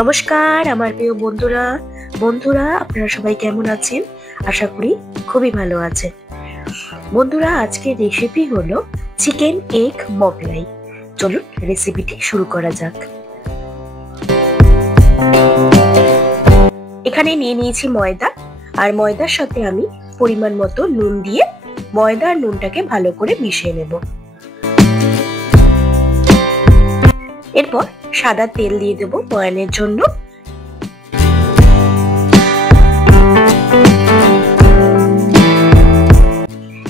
নমস্কার আমার প্রিয় বন্ধুরা আপনারা সবাই কেমন আছেন? আশা করি খুবই ভালো আছেন। বন্ধুরা, আজকের রেসিপি হলো চিকেন এগ মোগলাই। চলুন রেসিপিটি শুরু করা যাক। এখানে নিয়ে নিয়েছি ময়দা, আর ময়দার সাথে আমি পরিমাণ মতো নুন দিয়ে ময়দা আর নুনটাকে ভালো করে মিশিয়ে নেব। এরপর সাদা তেল দিয়ে দেব ময়ানের জন্য।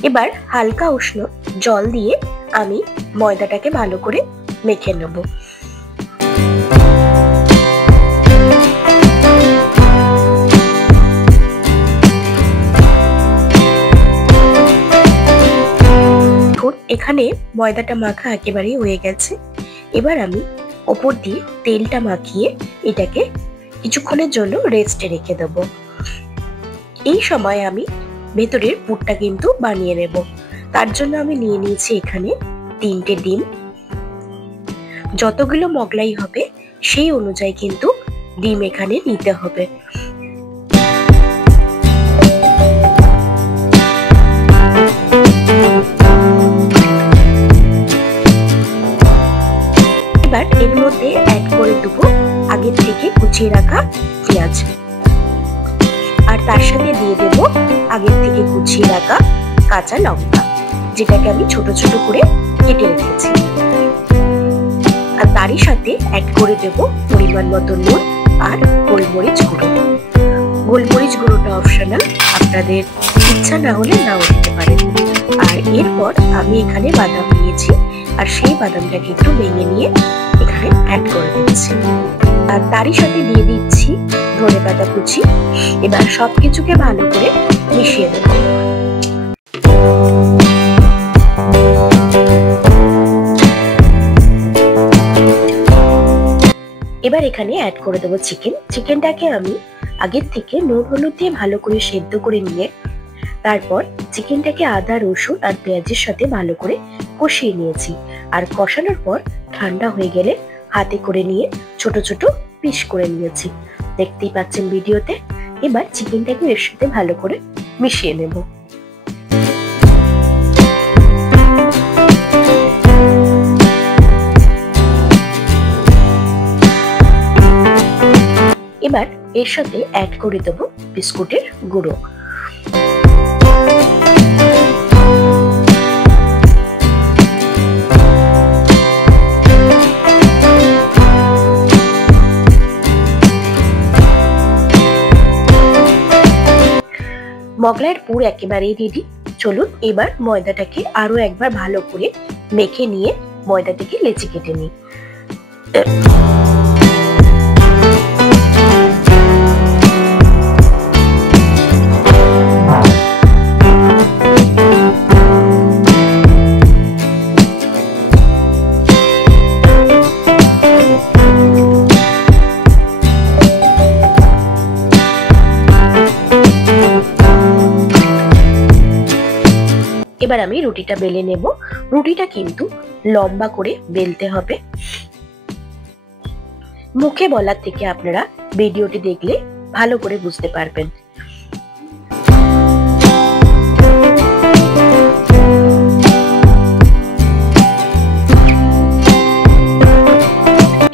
এবার হালকা উষ্ণ জল দিয়ে আমি ময়দাটাকে ভালো করে মেখে নেব। এখানে ময়দাটা মাখা একেবারেই হয়ে গেছে। এবার আমি ওপর দিয়ে তেলটা মাখিয়ে এটাকে কিছুক্ষণের জন্য রেস্টে রেখে দেব। এই সময় আমি ভেতরের পুরটা কিন্তু বানিয়ে নেব। তার জন্য আমি নিয়ে নিয়েছি এখানে 3টে ডিম। যতগুলো মোগলাই হবে সেই অনুযায়ী কিন্তু ডিম এখানে নিতে হবে। এবার এর মধ্যে অ্যাড করে দেবো আগে থেকে কুচিয়ে রাখা পেঁয়াজ, আর তার সাথে দিয়ে দেব আগে থেকে কুচিয়ে রাখা কাঁচা লঙ্কা, যেটাকে আমি ছোট ছোট করে কেটে রেখেছি। আর তারই সাথে অ্যাড করে দেব পরিমাণ মতো নুন আর গোলমরিচ গুঁড়ো। গোলমরিচ গুঁড়োটা অপশনাল, আপনাদের ইচ্ছা না হলে নাও দিতে পারেন। আর এরপর আমি এখানে বাদাম নিয়েছি, আর সেই বাদামটাকে একটু ভেঙে নিয়ে এখানে অ্যাড করে দিচ্ছি। আর তারই সাথে দিয়ে দিচ্ছি ধনেপাতা কুচি। এবার সবকিছুকে ভালো করে মিশিয়ে দেব। এবার এখানে অ্যাড করে দেবো চিকেনটাকে আমি আগের থেকে নুন হলুদ দিয়ে ভালো করে সেদ্ধ করে নিয়ে তারপর চিকেনটাকে আদা রসুন আর পেঁয়াজের সাথে ভালো করে কষিয়ে নিয়েছি। আর কষানোর পর ঠান্ডা হয়ে গেলে হাতে করে নিয়ে ছোট ছোট পিস করে নিয়েছি, দেখতেই পাচ্ছেন ভিডিওতে। এবার চিকেনটাকে এর সাথে ভালো করে মিশিয়ে নেব। এবার এর সাথে অ্যাড করে দেব বিস্কুটের গুঁড়ো। মোগলাইয়ের পুর একেবারেই রেডি। চলুন এবার ময়দাটাকে আরো একবার ভালো করে মেখে নিয়ে ময়দাটাকে লেচি কেটে নিই। এবার আমি রুটিটা বেলে নেব। রুটিটা কিন্তু লম্বা করে বেলতে হবে। মুখে বলার থেকে আপনারা ভিডিওটি দেখলে ভালো করে বুঝতে পারবেন।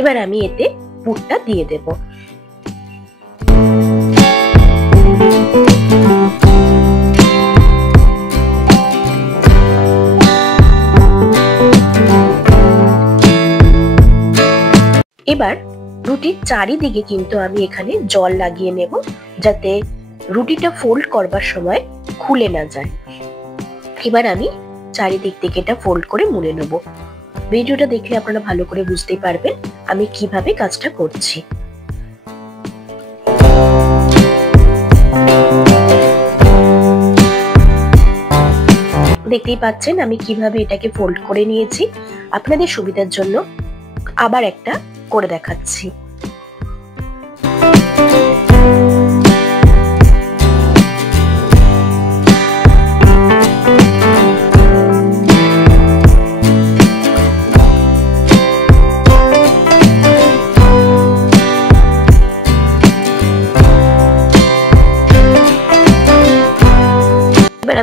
এবার আমি এতে পুরটা দিয়ে দেব। এবার রুটির চারিদিকে কিন্তু আমি এখানে জল লাগিয়ে নেব, যাতে রুটিটা ফোল্ড করবার সময় খুলে না যায়। এবার আমি চারিদিক থেকে এটা ফোল্ড করে মুড়ে নেব। ভিডিওটা দেখলে আপনারা ভালো করে বুঝতেই পারবেন আমি কিভাবে কাজটা করছি। দেখতেই পাচ্ছেন আমি কিভাবে এটাকে ফোল্ড করে নিয়েছি। আপনাদের সুবিধার জন্য আবার একটা করে দেখাচ্ছি।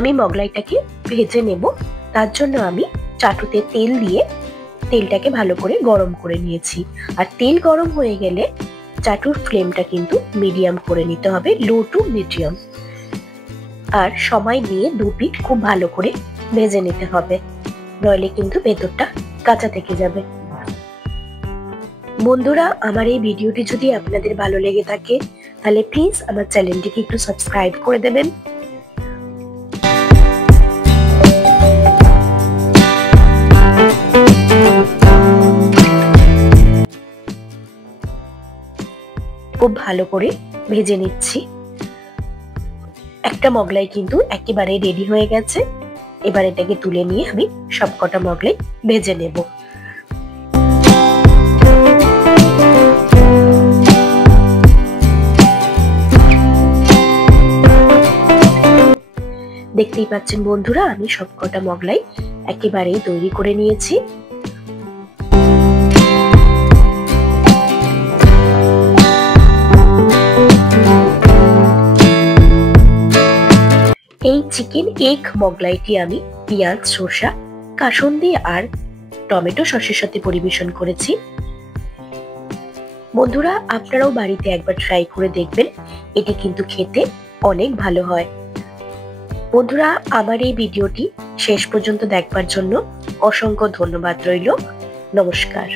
আমি মোগলাইটাকে ভেজে নেব। তার জন্য আমি চাটুতে তেল দিয়ে তেলটাকে ভালো করে গরম করে নিয়েছি। আর তেল গরম হয়ে গেলে চাটুর ফ্লেমটা কিন্তু মিডিয়াম করে নিতে হবে, লো টু মিডিয়াম। আর সময় নিয়ে দু পিঠ খুব ভালো করে ভেজে নিতে হবে, নইলে কিন্তু ভেতরটা কাঁচা থেকে যাবে। বন্ধুরা, আমার এই ভিডিওটি যদি আপনাদের ভালো লেগে থাকে তাহলে প্লিজ আমার চ্যানেলটিকে একটু সাবস্ক্রাইব করে দেবেন। খুব ভালো করে ভেজে নিচ্ছি। একটা মোগলাই কিন্তু একেবারে রেডি হয়ে গেছে। এবার এটাকে তুলে নিয়ে আমি সবকটা মোগলাই ভেজে নেব। দেখতেই পাচ্ছেন বন্ধুরা, আমি সবকটা মোগলাই একেবারেই তৈরি করে নিয়েছি। এই চিকেন এগ মোগলাইটি আমি পেঁয়াজ, শসা, কাসুন্দি আর টমেটো সসের সাথে পরিবেশন করেছি। বন্ধুরা, আপনারাও বাড়িতে একবার ট্রাই করে দেখবেন, এটি কিন্তু খেতে অনেক ভালো হয়। বন্ধুরা, আমার এই ভিডিওটি শেষ পর্যন্ত দেখবার জন্য অসংখ্য ধন্যবাদ রইল। নমস্কার।